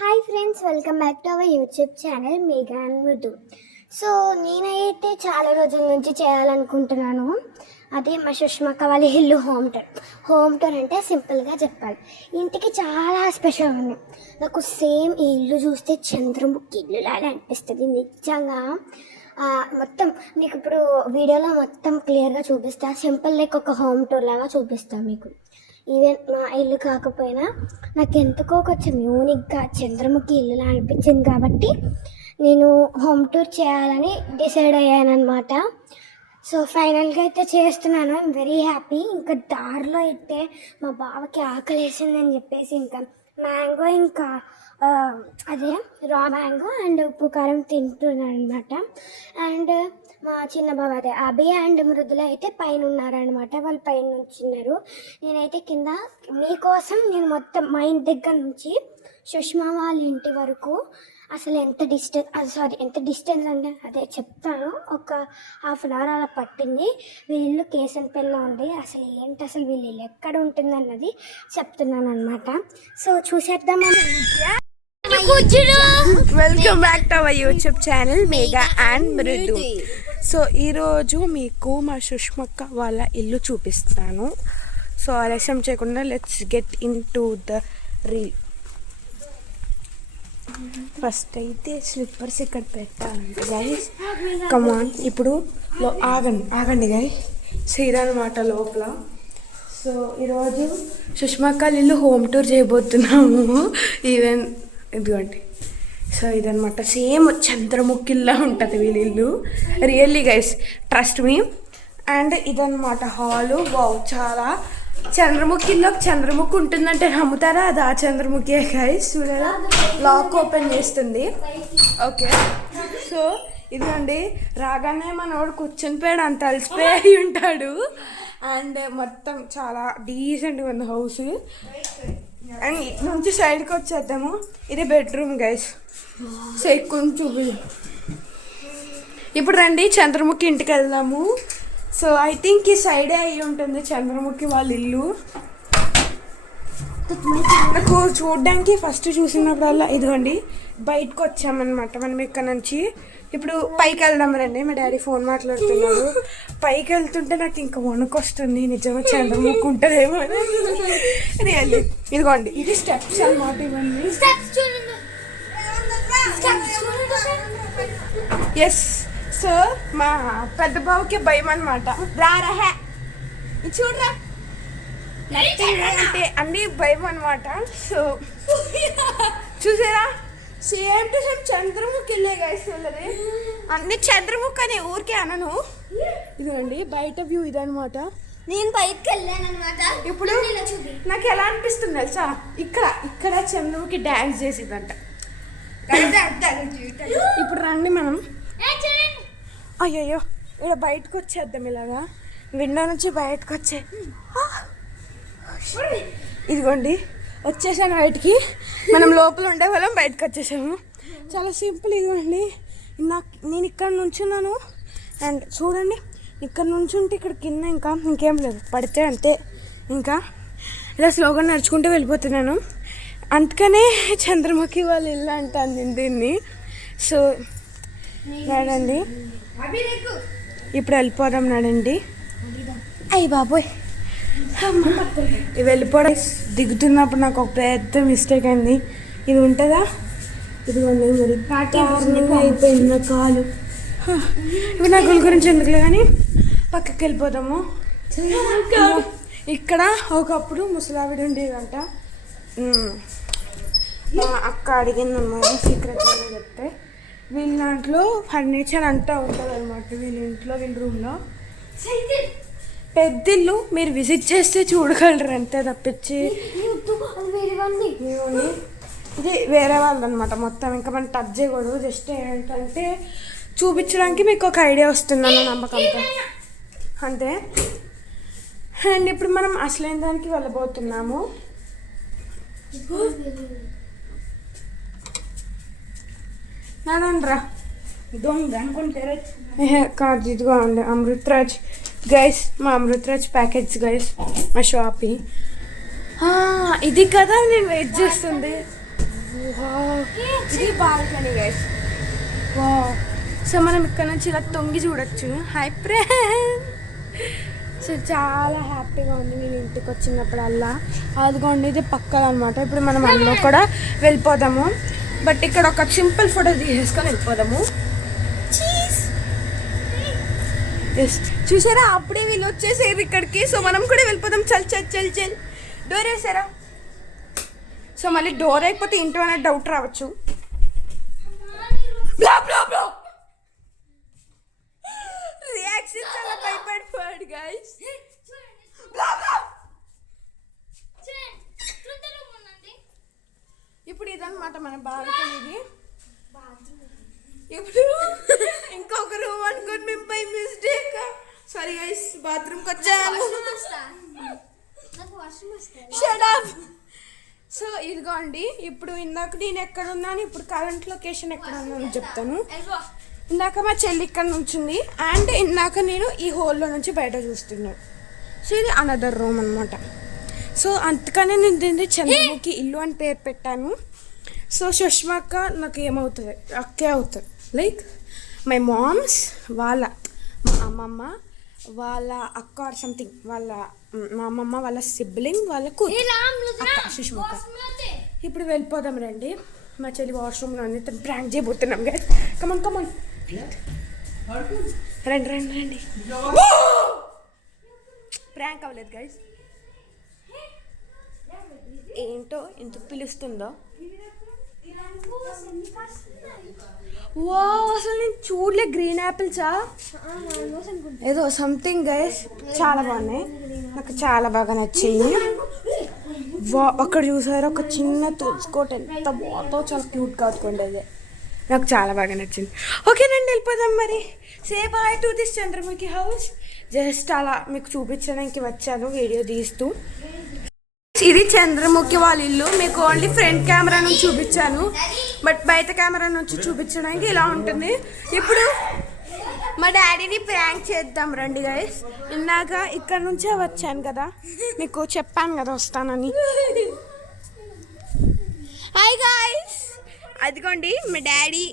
Hi friends, welcome back to our YouTube channel Megha and Mridu. So నేనైతే చాలా రోజుల నుంచి చేయాలనుకుంటున్నాను. అదే మా సుష్మక్క వాళ్ళ ఇల్లు హోమ్ టూర్ అంటే సింపుల్గా చెప్పాలి, ఇంటికి చాలా స్పెషల్ ఉంది. నాకు సేమ్ ఈ ఇల్లు చూస్తే చంద్రముఖి ఇల్లు లాగా అనిపిస్తుంది నిజంగా. మొత్తం నీకు ఇప్పుడు వీడియోలో మొత్తం క్లియర్గా చూపిస్తా, సింపుల్ లైక్ ఒక హోమ్ టూర్ లాగా చూపిస్తాను మీకు. ఈవెన్ మా ఇల్లు కాకపోయినా నాకు ఎందుకో కొంచెం యూనిక్గా చంద్రముఖి ఇల్లులా అనిపించింది కాబట్టి నేను హోమ్ టూర్ చేయాలని డిసైడ్ అయ్యానమాట. సో ఫైనల్గా అయితే చేస్తున్నాను. I'm very happy. ఇంకా దారిలో అయితే మా బావకి ఆకలి వేసిందని చెప్పేసి ఇంకా మ్యాంగో, ఇంకా అదే రా మ్యాంగో అండ్ ఉప్పు కారం తింటున్నాను అనమాట. అండ్ మా చిన్న బాబు అదే అభి అండ్ మృదుల అయితే పైన ఉన్నారనమాట. వాళ్ళు పైన నుంచున్నారు, నేనైతే కింద. మీకోసం నేను మొత్తం మా ఇంటి దగ్గర నుంచి సుష్మా వాళ్ళ ఇంటి వరకు అసలు ఎంత డిస్టెన్స్ అంటే అదే చెప్తాను. ఒక హాఫ్ అన్ అవర్ అలా పట్టింది. వీళ్ళు కేసన్పల్లిలో ఉంది. అసలు వీళ్ళు ఎక్కడ ఉంటుంది అన్నది చెప్తున్నాను అనమాట. సో చూసేద్దామని. Welcome back to our YouTube channel Megha and Mridu. So ఈరోజు మీకు మా సుష్మక్క వాళ్ళ ఇల్లు చూపిస్తాను. సో ఆలస్యం చేయకుండా let's get in to the reel. First అయితే స్లిప్పర్స్ ఇక్కడ పెట్టాలంటే గైస్, కమాన్. ఇప్పుడు ఆగండి గైస్, శ్రీరామమాట లోపల. సో ఈరోజు సుష్మక్క ఇల్లు హోమ్ టూర్ చేయబోతున్నాము. ఈవెన్ ఇదిగోండి. సో ఇదనమాట, సేమ్ చంద్రముఖిల్లా ఉంటుంది వీళ్ళ ఇల్లు. Really guys, trust me. And ఇదనమాట హాలు. వావ్, చాలా చంద్రముఖిలో చంద్రముఖి ఉంటుందంటే నమ్ముతారా? అది ఆ చంద్రముఖి గైస్. చూడరా, లాక్ ఓపెన్ చేస్తుంది. ఓకే, సో ఇదిగోండి. రాగానే మనోడు కూర్చొని పోయాడు, అంత అలసిపోయి ఉంటాడు. అండ్ మొత్తం చాలా డీసెంట్గా ఉంది హౌస్. అండ్ ఇటు నుంచి సైడ్కి వచ్చేద్దాము. ఇది బెడ్రూమ్ గైస్. సో కొంచెం ఇప్పుడు రండి చంద్రముఖి ఇంటికి వెళ్దాము. సో ఐ థింక్ ఈ సైడే అయ్యి ఉంటుంది చంద్రముఖి వాళ్ళ ఇల్లు. నాకు చూడడానికి ఫస్ట్ చూసినప్పుడల్లా ఇదిగోండి బయటకు వచ్చామన్నమాట మనం ఇక్కడ నుంచి. ఇప్పుడు పైకి వెళ్దాం రండి. మా డాడీ ఫోన్ మాట్లాడుతున్నారు. పైకి వెళ్తుంటే నాకు ఇంకా వణుకొస్తుంది, నిజంగా చంద్రముఖి ఉంటుందేమో అని. రియల్లీ ఇదిగోండి, ఇది స్టెప్స్ అన్నమాట. ఇవన్నీ ఎస్. సో మా పెద్ద బాబుకి భయం అనమాట. రారా చూడరా అంటే అన్నీ భయం అనమాట. సో చూసారా, సేమ్ టు సేమ్ చంద్రముఖి వెళ్ళే గైస్. అన్ని చంద్రముఖి అని ఊరికే అనను. ఇదండి బయట వ్యూ ఇదనమాట. నేను బయటకు వెళ్ళాను అనమాట. ఇప్పుడు నాకు ఎలా అనిపిస్తుంది తెలుసా, ఇక్కడ చంద్రముఖి డ్యాన్స్ చేసిదంట. ఇప్పుడు రండి మనం. అయ్యయ్యో, ఇక్కడ బయటకు వచ్చేద్దాం. ఇలాగా విండో నుంచి బయటకు వచ్చే. ఇదిగోండి వచ్చేసాను బయటికి. మనం లోపల ఉండే వాళ్ళం బయటకు వచ్చేసాము. చాలా సింపుల్. ఇదిగోండి, నేను ఇక్కడ నుంచున్నాను. అండ్ చూడండి, ఇక్కడ నుంచుంటే ఇక్కడ కింద ఇంకేం లేదు, పడితే అంతే. ఇంకా ఇలా స్లోగా నడుచుకుంటూ వెళ్ళిపోతున్నాను. అందుకనే చంద్రముఖి వాళ్ళ ఇల్లు అంటాను దీన్ని. సో నడండి, ఇప్పుడు వెళ్ళిపోదాం. నడండి. అయ్యి బాబోయ్, వెళ్ళిపోవడం. దిగుతున్నప్పుడు నాకు ఒక పెద్ద మిస్టేక్ అయింది. ఇది ఉంటుందా? ఇదిగోండి మరి అయిపోయింది నా కాలు. ఇప్పుడు నా గురి గురించి ఎందుకులే కానీ పక్కకి వెళ్ళిపోదాము. ఇక్కడ ఒకప్పుడు ముసలావిడ ఉండేదంట. మా అక్క అడిగిందన్నమాట సీక్రెట్ అని చెప్తే. వీళ్ళ దాంట్లో ఫర్నిచర్ అంతా ఉంటుంది అనమాట. వీళ్ళ ఇంట్లో, వీళ్ళ రూమ్లో పెద్ద ఇల్లు. మీరు విజిట్ చేస్తే చూడగలరు, అంతే తప్పించి. ఇది వేరే వాళ్ళు అనమాట మొత్తం. ఇంకా మనం టచ్ చేయకూడదు. జస్ట్ ఏంటంటే చూపించడానికి మీకు ఒక ఐడియా వస్తుందన్న నమ్మకంతో, అంతే. అండ్ ఇప్పుడు మనం అసలైన దానికి వెళ్ళబోతున్నాము. నాదండ్రా దొంగ అనుకుంటే కాదు. ఇదిగో అండి అమృతరాజ్ గైస్, మా అమృతరాజ్ ప్యాకెట్స్ గైస్, మా షాపింగ్. ఇది కదా నేను వెయిట్ చేస్తుంది. ఇది బాల్కనీ గైస్. సో మనం ఇక్కడ నుంచి ఇలా తొంగి చూడొచ్చు. Hi friend. సో చాలా హ్యాపీగా ఉంది నేను ఇంటికి వచ్చినప్పుడల్లా. అదిగోండి ఇది పక్కన అనమాట. ఇప్పుడు మనం అందులో కూడా వెళ్ళిపోదాము. బట్ ఇక్కడ ఒక సింపుల్ ఫోటో తీసేసుకొని వెళ్ళిపోదాము. ఎస్ చూసారా అప్పుడే వీళ్ళు వచ్చేసారు ఇక్కడికి. సో మనం కూడా వెళ్ళిపోదాం. చల్ చల్ చల్ చల్. డోర్ వేసారా? సో మళ్ళీ డోర్ అయిపోతే ఇంటి అనే డౌట్ రావచ్చు. రియాక్షన్ చాలా భయపడిపోయాడు గైస్. ఇప్పుడు ఇదన్నమాట మన బాల్కనీ. ఇప్పుడు ఇంకొక రూమ్ అనుకోని మేము పై మిస్టేక్. సారీ గైస్, బాత్రూమ్కి వచ్చాను. Shut up. సో ఇదిగోండి ఇప్పుడు ఇందాక నేను ఎక్కడ ఉన్నాను, ఇప్పుడు కరెంట్ లొకేషన్ ఎక్కడ ఉన్నాను చెప్తాను. ఇందాక మా చెల్లి ఇక్కడ నుంచింది అండ్ ఇందాక నేను ఈ హోల్లో నుంచి బయట చూస్తున్నాను. సో ఇది అనదర్ రూమ్ అనమాట. సో అందుకనే నేను దీన్ని చంద్రముఖి ఇల్లు అని పేరు పెట్టాను. సో సుష్మా అక్క నాకు ఏమవుతుంది, అక్కే అవుతుంది. లైక్ మై మామ్స్ వాళ్ళ మా అమ్మమ్మ వాళ్ళ అక్క ఆర్ సంథింగ్, వాళ్ళ మా అమ్మమ్మ వాళ్ళ సిబ్లింగ్ వాళ్ళ అక్క సుష్మా అక్క. ఇప్పుడు వెళ్ళిపోదాం రండి. మా చెల్లి వాష్రూమ్లో ఉంది, తను ప్రాంక్ చేయబోతున్నాం గైస్. కమన్ కమన్ రండి రండి రండి. ప్రాంక్ అవ్వలేదు గైస్. ఏంటో ఎందుకు పిలుస్తుందో. వా అసలు నేను చూడలే. గ్రీన్ యాపిల్సా ఏదో సంథింగ్ గైస్, చాలా బాగున్నాయి. నాకు చాలా బాగా నచ్చింది. వా అక్కడ చూసారు ఒక చిన్న తులుసుకోట ఎంత బాగుందో, చాలా క్యూట్గా అవుతుంది. అదే నాకు చాలా బాగా నచ్చింది. ఓకేనండి వెళ్ళిపోదాం మరి. Say bye to this Chandramukhi house. Just అలా మీకు చూపించడానికి వచ్చాను వీడియో తీస్తూ. ఇది చంద్రముఖి వాళ్ళ ఇల్లు. మీకు ఓన్లీ ఫ్రంట్ కెమెరా నుంచి చూపించాను, బట్ బయట కెమెరా నుంచి చూపించడానికి ఇలా ఉంటుంది. ఇప్పుడు మా డాడీని ప్రాంక్ చేద్దాం రండి గైస్. ఇందాక ఇక్కడ నుంచే వచ్చాను కదా, మీకు చెప్పాను కదా వస్తానని. హాయ్ గైస్, అదిగోండి మా daddy.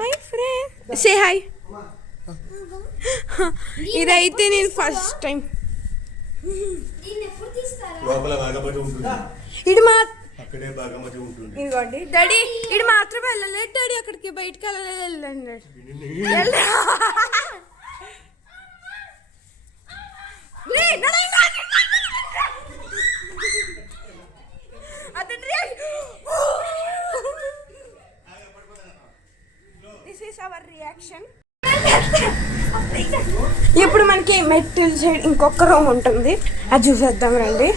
Hi friend, say hi. ఇదైతే నేను ఫస్ట్ టైం. ఇడు ఇదిగోండి డాడీ, ఇడు మాత్రం వెళ్ళలేదు డాడీ, అక్కడికి బయటకు వెళ్ళలేదు. వెళ్ళండి దిస్ ఈస్ అవర్ రియాక్షన్. ఇప్పుడు మనకి మెట్ల సైడ్ ఇంకొక రూమ్ ఉంటుంది, అది చూసేద్దాం రండి.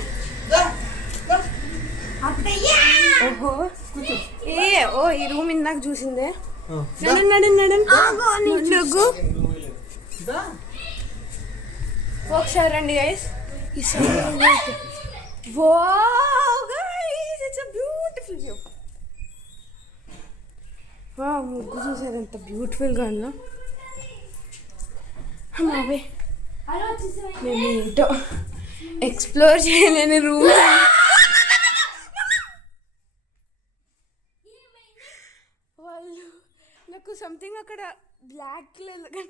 ఓహో ఈ రూమ్ ఇందాక చూసిందే. ఒకసారి రండి గైస్. Beautiful view. ముగ్గు చూసారు ఎంత బ్యూటిఫుల్గా ఉందో. అమ్మావే మేము ఏంటో ఎక్స్ప్లోర్ చేయలేని రూమ్. వాళ్ళు నాకు సంథింగ్ అక్కడ బ్లాక్ లేదు కానీ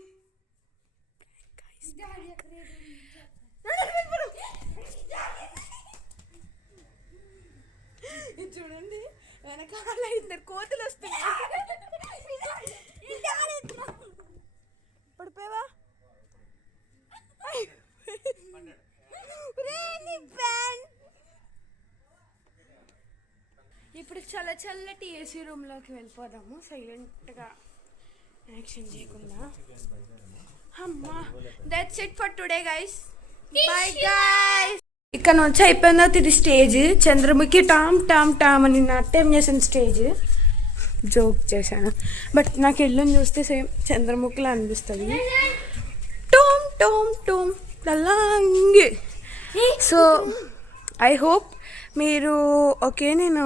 ఇది చూడండి, వెనకాల ఇద్దరు కోతులు వస్తున్నాయి. పడిపోయావా? ఇప్పుడు చల్లటి ఏసీ రూమ్లోకి వెళ్ళిపోదాము సైలెంట్గా, యాక్షన్ చేయకుండా. అమ్మా that's it for today guys. Bye guys. ఇక్కడ నుంచి అయిపోయిందో ఇది stage. Chandramukhi Tom Tom Tom అని నాట్యం చేసిన స్టేజ్. జోక్ చేశాను, బట్ నాకు ఇల్లుని చూస్తే సేమ్ చంద్రముఖిలా అనిపిస్తుంది. టోమ్ టోమ్ టోమ్ అలాంగే. సో ఐ హోప్ మీరు ఓకే. నేను